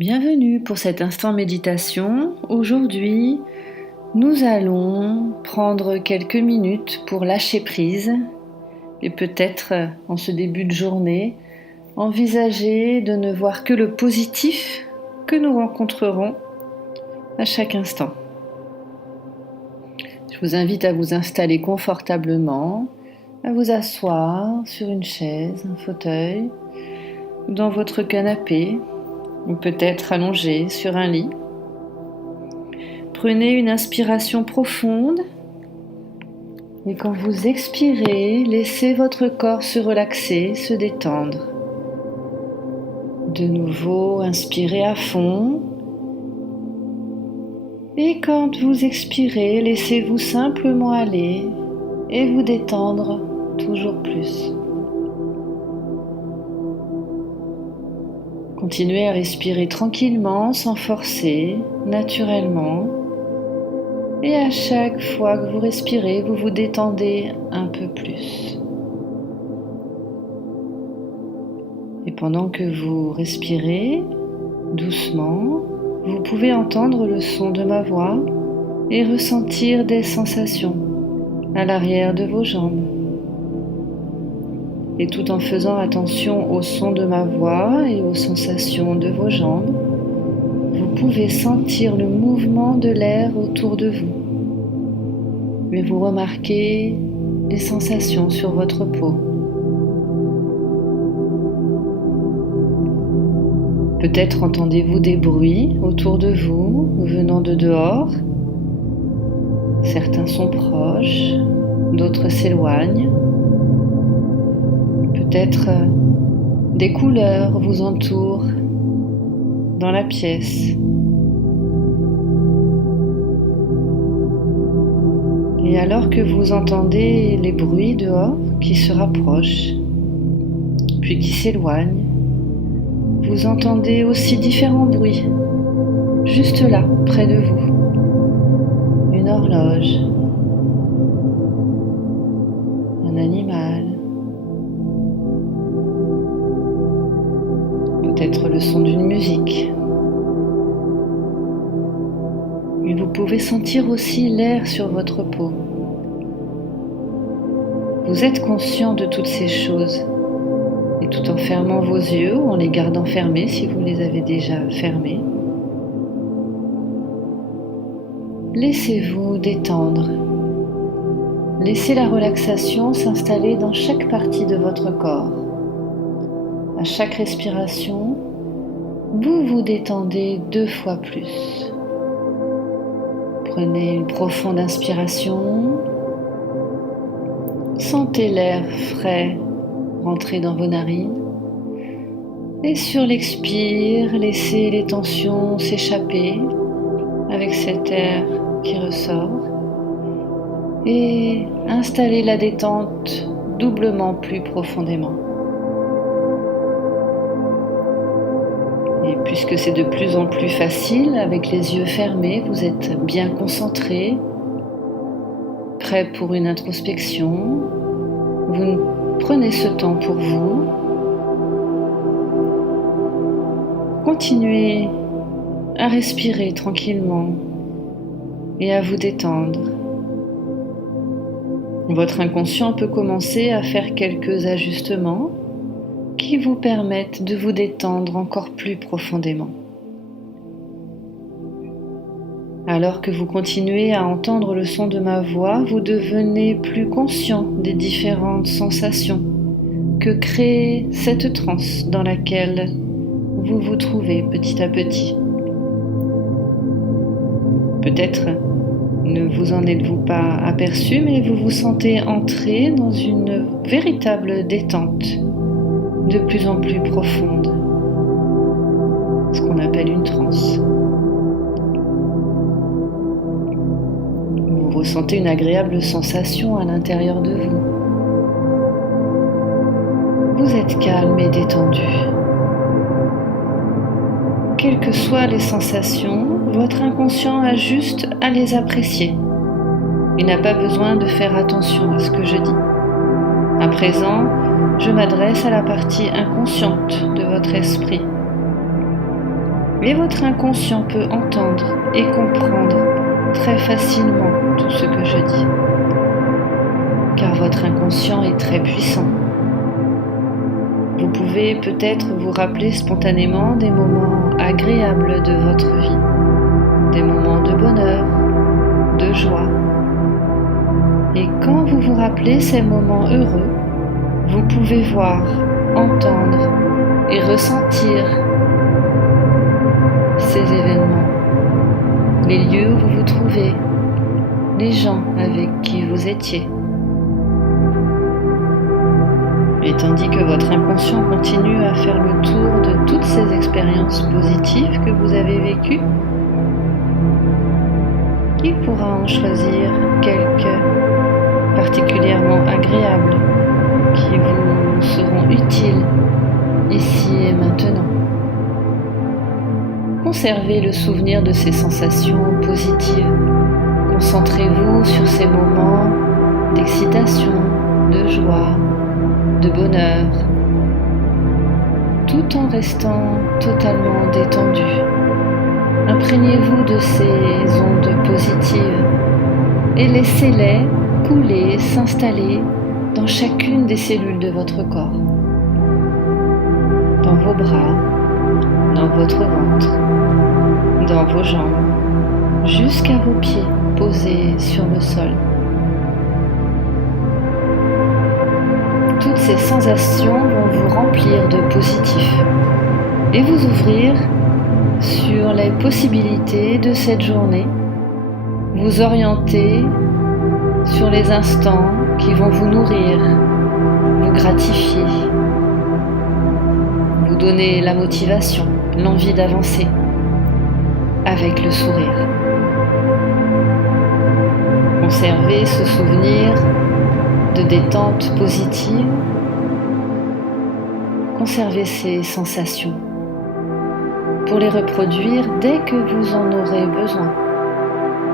Bienvenue pour cet instant méditation. Aujourd'hui, nous allons prendre quelques minutes pour lâcher prise et peut-être en ce début de journée, envisager de ne voir que le positif que nous rencontrerons à chaque instant. Je vous invite à vous installer confortablement, à vous asseoir sur une chaise, un fauteuil ou dans votre canapé ou peut-être allongé sur un lit. Prenez une inspiration profonde et quand vous expirez, laissez votre corps se relaxer, se détendre. De nouveau, inspirez à fond. Et quand vous expirez, laissez-vous simplement aller et vous détendre toujours plus. Continuez à respirer tranquillement, sans forcer, naturellement. Et à chaque fois que vous respirez, vous vous détendez un peu plus. Et pendant que vous respirez doucement, vous pouvez entendre le son de ma voix et ressentir des sensations à l'arrière de vos jambes. Et tout en faisant attention au son de ma voix et aux sensations de vos jambes, vous pouvez sentir le mouvement de l'air autour de vous. Mais vous remarquez les sensations sur votre peau. Peut-être entendez-vous des bruits autour de vous, venant de dehors. Certains sont proches, d'autres s'éloignent. Peut-être des couleurs vous entourent dans la pièce. Et alors que vous entendez les bruits dehors qui se rapprochent, puis qui s'éloignent, vous entendez aussi différents bruits, juste là, près de vous. Une horloge, un animal, peut-être le son d'une musique. Et vous pouvez sentir aussi l'air sur votre peau. Vous êtes conscient de toutes ces choses. Et tout en fermant vos yeux ou en les gardant fermés si vous les avez déjà fermés, laissez-vous détendre. Laissez la relaxation s'installer dans chaque partie de votre corps. À chaque respiration, vous vous détendez 2 fois plus. Prenez une profonde inspiration. Sentez l'air frais rentrer dans vos narines. Et sur l'expire, laissez les tensions s'échapper avec cet air qui ressort. Et installez la détente doublement plus profondément. Et puisque c'est de plus en plus facile, avec les yeux fermés, vous êtes bien concentré, prêt pour une introspection. Vous prenez ce temps pour vous. Continuez à respirer tranquillement et à vous détendre. Votre inconscient peut commencer à faire quelques ajustements qui vous permettent de vous détendre encore plus profondément. Alors que vous continuez à entendre le son de ma voix, vous devenez plus conscient des différentes sensations que crée cette transe dans laquelle vous vous trouvez petit à petit. Peut-être ne vous en êtes-vous pas aperçu, mais vous vous sentez entrer dans une véritable détente de plus en plus profonde, ce qu'on appelle une transe. Vous ressentez une agréable sensation à l'intérieur de vous. Vous êtes calme et détendu. Quelles que soient les sensations, votre inconscient a juste à les apprécier. Il n'a pas besoin de faire attention à ce que je dis. À présent, je m'adresse à la partie inconsciente de votre esprit. Et votre inconscient peut entendre et comprendre très facilement tout ce que je dis, car votre inconscient est très puissant. Vous pouvez peut-être vous rappeler spontanément des moments agréables de votre vie, des moments de bonheur, de joie. Et quand vous vous rappelez ces moments heureux, vous pouvez voir, entendre et ressentir ces événements, les lieux où vous vous trouvez, les gens avec qui vous étiez. Et tandis que votre inconscient continue à faire le tour de toutes ces expériences positives que vous avez vécues, il pourra en choisir quelques particulièrement agréables qui vous seront utiles ici et maintenant. Conservez le souvenir de ces sensations positives. Concentrez-vous sur ces moments d'excitation, de joie, de bonheur, tout en restant totalement détendu. Imprégnez-vous de ces ondes positives et laissez-les couler, s'installer dans chacune des cellules de votre corps, dans vos bras, dans votre ventre, dans vos jambes, jusqu'à vos pieds posés sur le sol. Toutes ces sensations vont vous remplir de positif et vous ouvrir sur les possibilités de cette journée, vous orienter sur les instants qui vont vous nourrir, vous gratifier, vous donner la motivation, l'envie d'avancer avec le sourire. Conservez ce souvenir de détente positive. Conservez ces sensations pour les reproduire dès que vous en aurez besoin,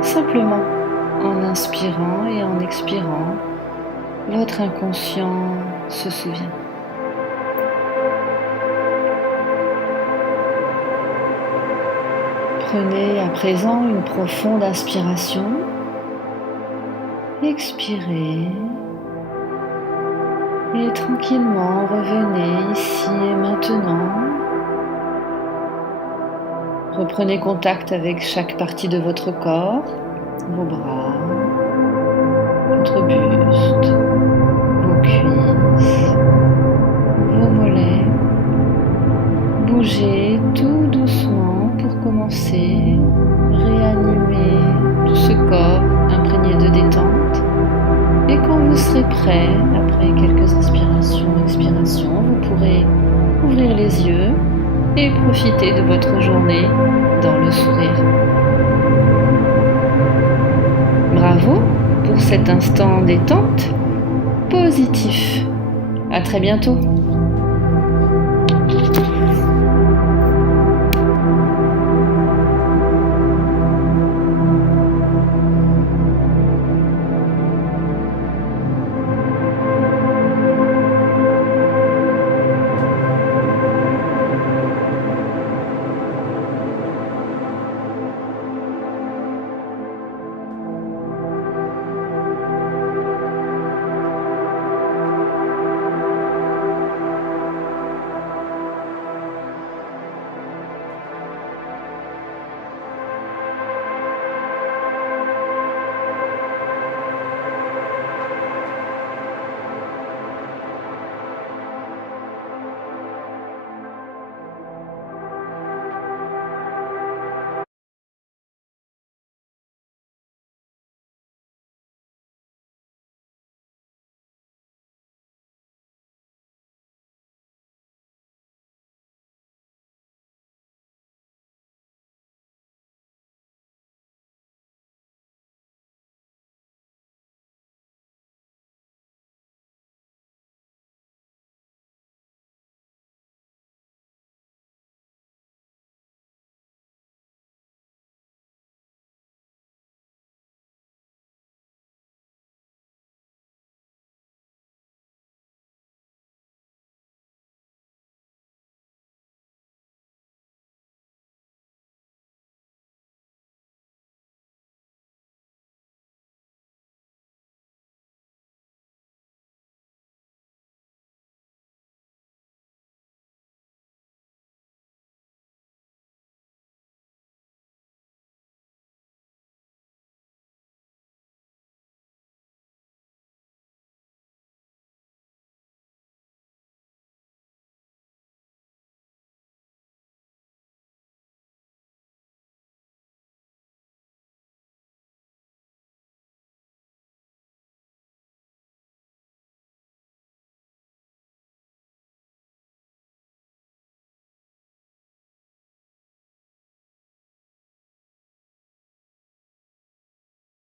simplement en inspirant et en expirant. Votre inconscient se souvient. Prenez à présent une profonde inspiration. Expirez. Et tranquillement revenez ici et maintenant. Reprenez contact avec chaque partie de votre corps, vos bras, votre buste, vos cuisses, vos mollets. Bougez tout doucement pour commencer. Réanimer tout ce corps imprégné de détente. Et quand vous serez prêt, après quelques inspirations, expirations, vous pourrez ouvrir les yeux et profiter de votre journée dans le sourire. Bravo pour cet instant détente positif. À très bientôt.